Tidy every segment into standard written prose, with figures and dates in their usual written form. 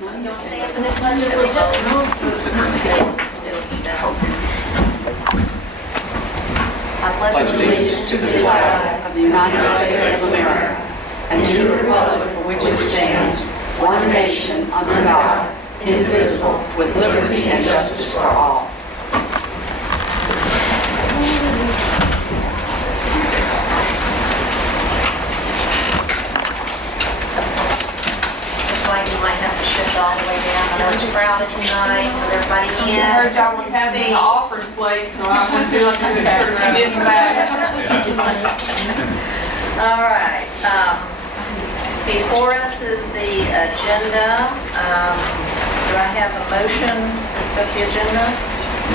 Y'all stand for the pledge of allegiance. I pledge allegiance to the flag of the United States of America and to the republic for which it stands, one nation, under God, indivisible, with liberty and justice for all. You might have to shift all the way down. I know it's crowded tonight with everybody in. I heard y'all was having the offers plate, so I went through like the church and didn't bag. All right. Before us is the agenda. Do I have a motion to accept the agenda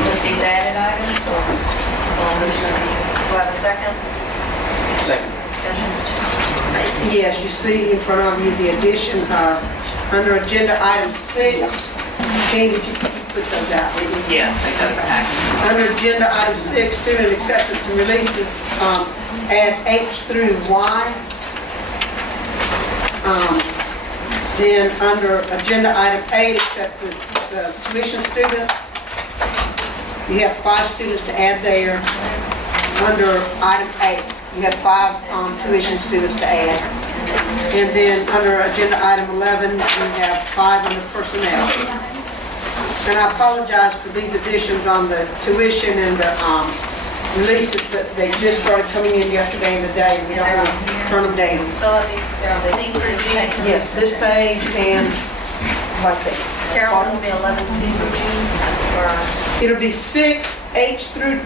with these added items? Or do I have a second? Second. Yes, you see in front of you the addition under agenda item 6. Jane, did you put those out? didn't you? Yeah, they got it back. Under agenda item 6, student acceptance and releases, add H through Y. Then under agenda item 8, accept the tuition students. You have 5 students to add there. Under item 8, you have 5 tuition students to add. And then under agenda item 11, you have 5 under personnel. And I apologize for these additions on the tuition and the releases, but they just started coming in yesterday and today. We don't want to turn them down. So let me see through G. Yes, this page and like that. Carolyn will be 11C for G. Or It'll be 6, H through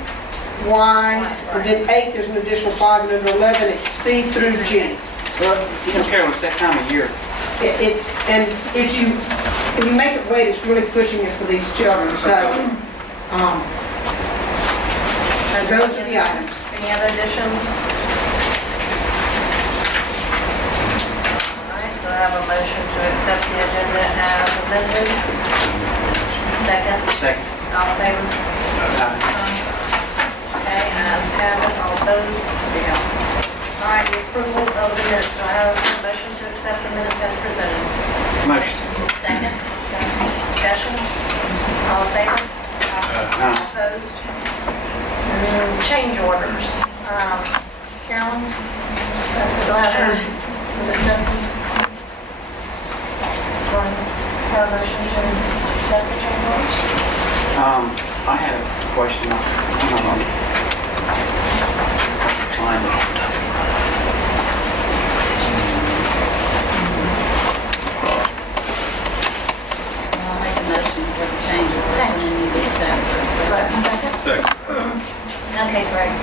Y, and then 8, there's an additional 5, and under 11, it's C through G. Well, you know, Carol, it's that time of year. It's, and if you make it wait, it's really pushing it for these children, so, those are the items. any other additions? All right, do I have a motion to accept the agenda as amended? Second? Second. All in favor? Okay, and have it, all opposed? Yeah. All right, the approval of the minutes. Do I have a motion to accept the minutes as presented? Motion. Second? Discussion? All in favor? All opposed? Change orders. Carolyn, do I have a discussion? Do I have a motion to discuss the change orders? I had a question. Find it. I'll make a motion for the change order and then you get Do I have a second? Second. Okay, great.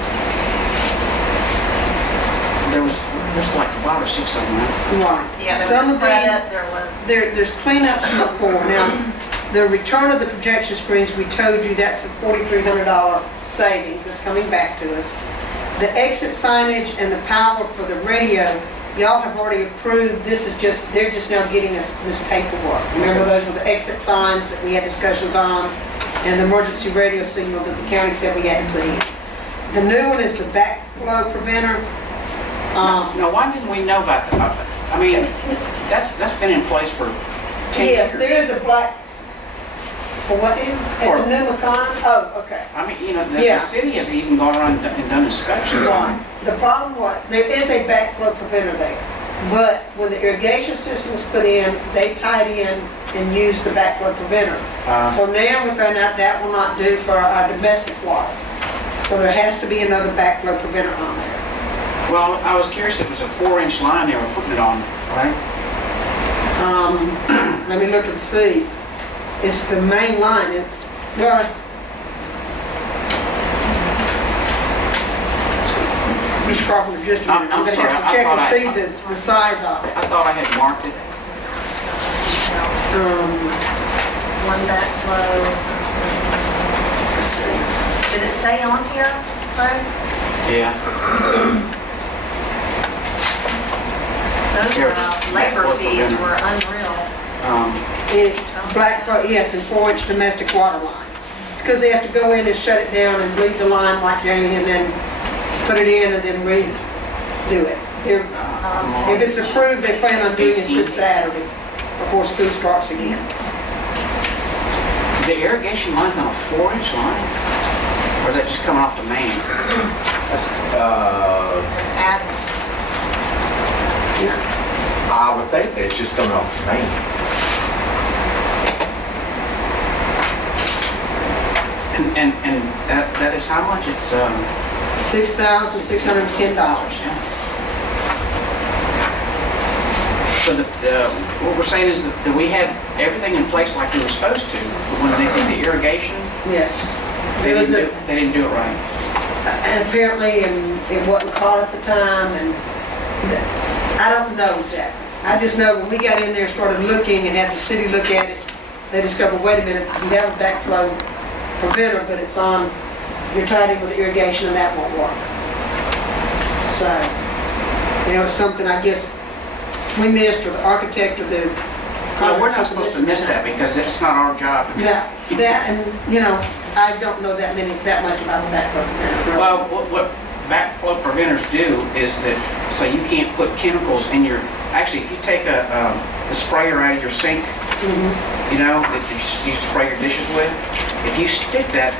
There's like 5 or 6 of them, right? Right. Yeah, there Some was of the, credit, there was... there's cleanups in the form. Now, the return of the projection screens, we told you that's a $4,300 savings that's coming back to us. The exit signage and the power for the radio, y'all have already approved. This is just, they're just now getting us this paperwork. Remember those were the exit signs that we had discussions on, and the emergency radio signal that the county said we had to put in. The new one is the backflow preventer. Now, why didn't we know about that? I mean, that's been in place for 10 years. Yes, there is a black, for what is? For- At the new Macon? Oh, okay. I mean, you know, the Yeah. city has even gone around and done inspections on it. The problem was, there is a backflow preventer there, but when the irrigation system was put in, they tied in and used the backflow preventer. So now we found out that will not do for our domestic water. So there has to be another backflow preventer on there. Well, I was curious if it was a 4-inch line they were putting it on, right? Let me look and see. It's the main line. Well, Mr. Carpenter, just a minute. I'm going to have to check and see the size of it. I thought I had marked it. One backflow. Let's see. Did it say on here, Fred? Yeah. Those Here, labor backflow fees preventer. were unreal. Blackfoot, yes, and 4-inch domestic water line. It's because they have to go in and shut it down and bleed the line like Jane and then put it in and then redo it. If it's approved, they plan on doing it this Saturday. before school starts again. The irrigation line's on a 4-inch line? Or is that just coming off the main? That's, Added. I would think that it's just coming off the main. And that is how much? It's, $6,610. so what we're saying is that we had everything in place like we were supposed to, but when they did the irrigation, Yes. they There was didn't a, do, they didn't do it right. and apparently, and it wasn't caught at the time, and I don't know exactly. I just know when we got in there, started looking, and had the city look at it, they discovered, wait a minute, we have a backflow preventer, but it's on, you're tied in with the irrigation, and that won't work. So, it's something I guess we missed, or the architect, or the... Well, we're not supposed to miss that because it's not our job. That, and, I don't know that much about the backflow preventer. Well, what backflow preventers do is that, so you can't put chemicals in your, actually, if you take a sprayer out of your sink, that you spray your dishes with, if you stick that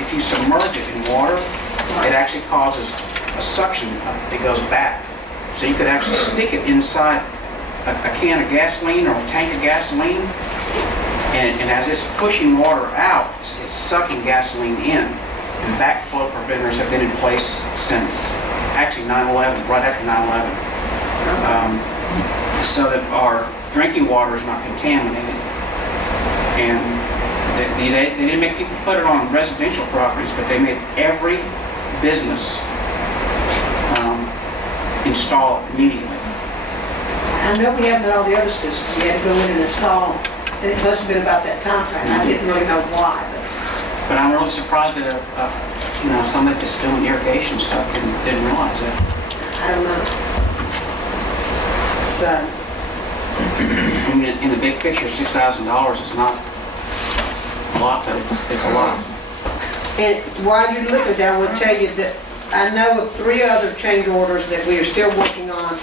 if you submerge it in water, it actually causes a suction that goes back. So you could actually stick it inside a can of gasoline or a tank of gasoline, and as it's pushing water out, it's sucking gasoline in. And backflow preventers have been in place since actually 9/11, right after 9/11, so that our drinking water is not contaminated. And they didn't make people put it on residential properties, but they made every business install it immediately. I know we haven't done all the other systems, we had to go in and install them, and it must have been about that time frame. I didn't really know why, But I'm really surprised that somebody that's doing irrigation stuff didn't realize that. but I don't know. So, I mean, in the big picture, $6,000 is not a lot, but it's a lot. and while you're looking at that, I will tell you that I know of 3 other change orders that we are still working on.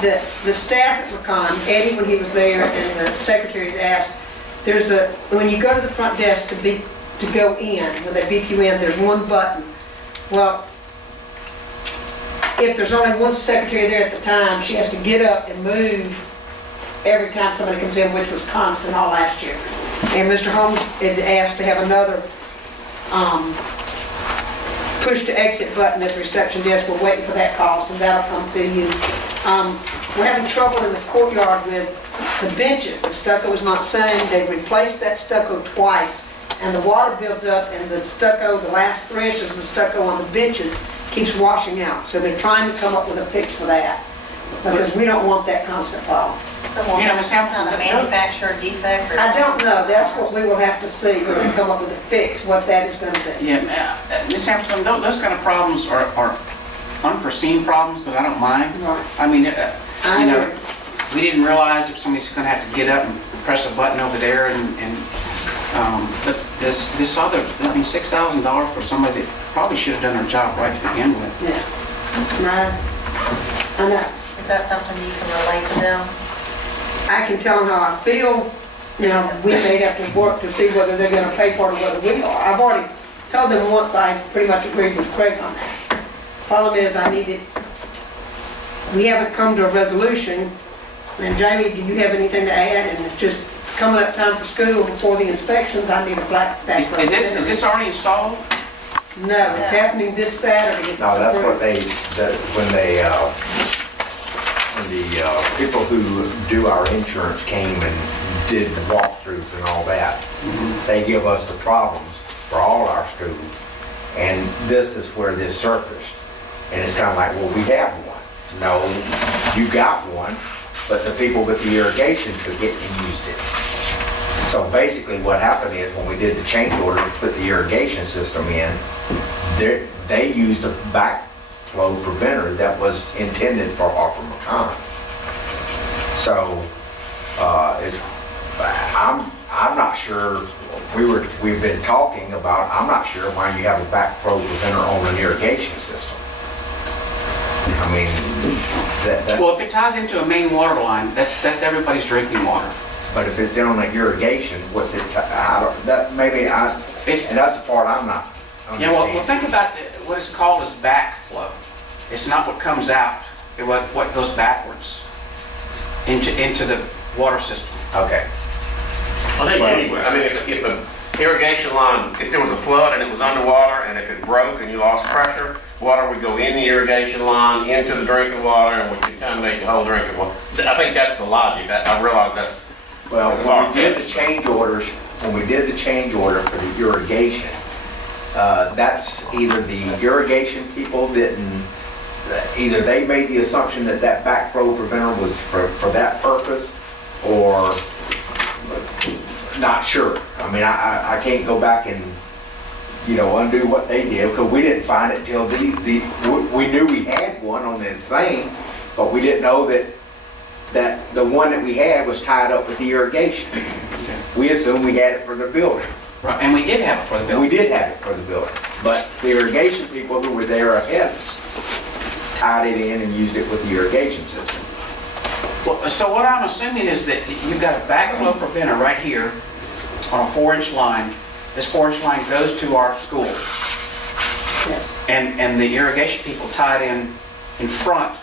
The staff at McCon, Eddie, when he was there, and the secretaries asked, when you go to the front desk to go in, when they beep you in, there's one button. Well, if there's only one secretary there at the time, she has to get up and move every time somebody comes in, which was constant all last year. And Mr. Holmes had asked to have another push to exit button at the reception desk. We're waiting for that cost, and that'll come to you. We're having trouble in the courtyard with the benches. The stucco is not saying. They've replaced that stucco twice, and the water builds up, and the stucco, the last 3 inches of the stucco on the benches keeps washing out. So they're trying to come up with a fix for that, because we don't want that constant problem. Ms. It's not a manufacturer defect or... I don't know. That's what we will have to see when we come up with a fix, what that is going to be. Yeah, Ms. Hamilton, those kind of problems are unforeseen problems that I don't mind. Right. I mean, I agree. we didn't realize if somebody's going to have to get up and press a button over there, but this other, $6,000 for somebody that probably should have done their job right to begin with. Yeah. I know. Is that something you can relate to them? I can tell them how I feel. We may have to work to see whether they're going to pay for it or whether we are. I've already told them once I pretty much agreed with Craig on that. Problem is, we haven't come to a resolution. And Jamie, do you have anything to add? And it's just coming up time for school before the inspections, I need a backflow. Is this already installed? No, it's happening this Saturday. No, that's what when the people who do our insurance came and did the walkthroughs and all that, they give us the problems for all our schools, and this is where this surfaced. And it's kind of like, well, we have one. No, you got one, but the people with the irrigation took it and used it. So basically what happened is when we did the change order to put the irrigation system in, they used a backflow preventer that was intended for Harper McCon. So I'm not sure, we've been talking about, I'm not sure why you have a backflow preventer on an irrigation system. I I mean, that's, Well, if it ties into a main water line, that's everybody's drinking water. but if it's in on the irrigation, what's it, I don't, that, maybe I, and that's the part I'm not Yeah, well, understanding. think about what is called as backflow. It's not what comes out, it's what goes backwards into the water system. Okay. I think anywhere, I mean, if an irrigation line, if there was a flood and it was underwater, and if it broke and you lost pressure, water would go in the irrigation line, into the drinking water, and would contaminate the whole drinking water. I think that's the logic, I realize that's, Well, when we did the change orders, when we did the change order for the irrigation, that's either the irrigation people didn't, either they made the assumption that that backflow preventer was for that purpose, or not sure. I mean, I can't go back and, undo what they did, because we didn't find it till we knew we had one on the thing, but we didn't know that the one that we had was tied up with the irrigation. We assumed we had it for the building. Right, and we did have it for the And we building. did have it for the building, but the irrigation people who were there ahead tied it in and used it with the irrigation system. Well, so what I'm assuming is that you've got a backflow preventer right here on a 4-inch line. This 4-inch line goes to our school. Yes. And the irrigation people tied in front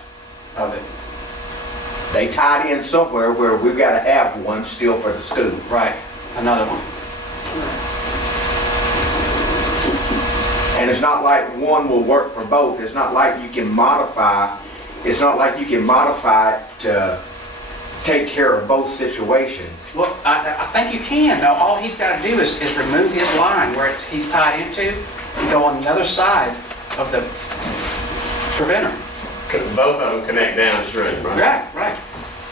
of it. They tied in somewhere where we've got to have one still for the school. Right, another one. And it's not like one will work for both. It's not like you can modify, it's not like you can modify it to take care of both situations. Well, I think you can. Now, all he's got to do is remove his line where he's tied into and go on the other side of the preventer. both of them connect downstream, right? Right.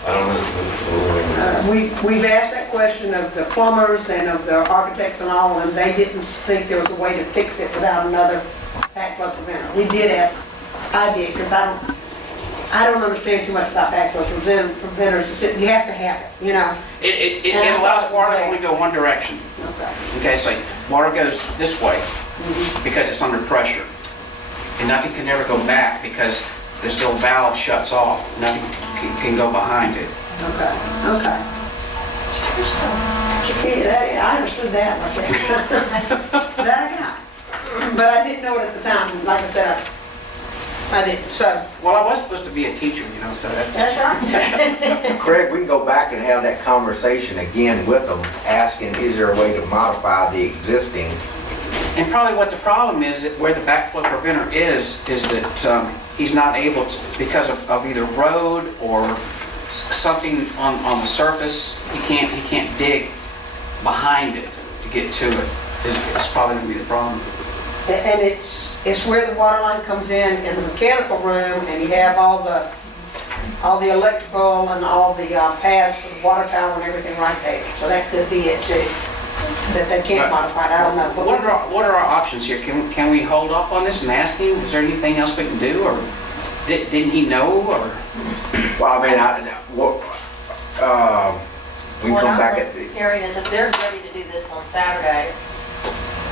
I don't know. We've asked that question of the plumbers and of the architects and all, and they didn't think there was a way to fix it without another backflow preventer. We did ask, I did, because I don't understand too much about backflow preventers. You have to have it, It And I allows thought it was water to there. only go one direction. Okay. Okay, so water goes this way because it's under pressure. And nothing can ever go back because the still valve shuts off. Nothing can go behind it. Okay. I understood that, that I got. But I didn't know it at the time, like I said, I didn't, so, Well, I was supposed to be a teacher, so that's... that's right. Craig, we can go back and have that conversation again with them, asking, is there a way to modify the existing? And probably what the problem is, that where the backflow preventer is that he's not able to, because of either road or something on the surface, he can't dig behind it to get to it. It's probably going to be the problem. And it's where the water line comes in the mechanical room, and you have all the electrical and all the pads for the water tower and everything right there. So that could be it too, that they can't modify it, I don't know. But what are our options here? Can we hold off on this and ask him? Is there anything else we can do, or didn't he know, or? Well, I mean, we can come back at the, What I'm hearing is if they're ready to do this on Saturday,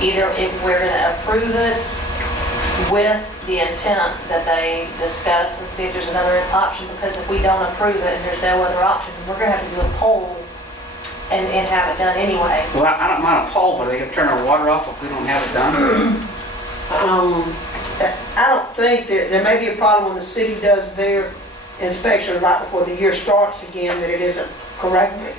either if we're gonna approve it with the intent that they discuss and see if there's another option, because if we don't approve it and there's no other option, we're gonna have to do a poll and have it done anyway. Well, I don't mind a poll, but are they going to turn our water off if we don't have it done? I don't think, there may be a problem when the city does their inspection right before the year starts again, that it isn't corrected.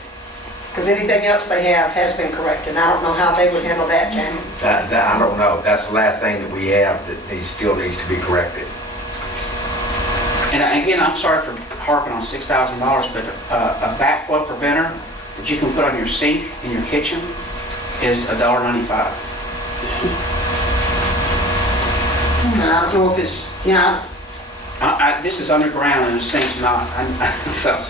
Because anything else they have has been corrected. I don't know how they would handle that, Jamie. that, I don't know, that's the last thing that we have that still needs to be corrected. And again, I'm sorry for harping on $6,000, but a backflow preventer that you can put on your sink in your kitchen is $1.95. And I don't know if it's, This is underground and the sink's not. So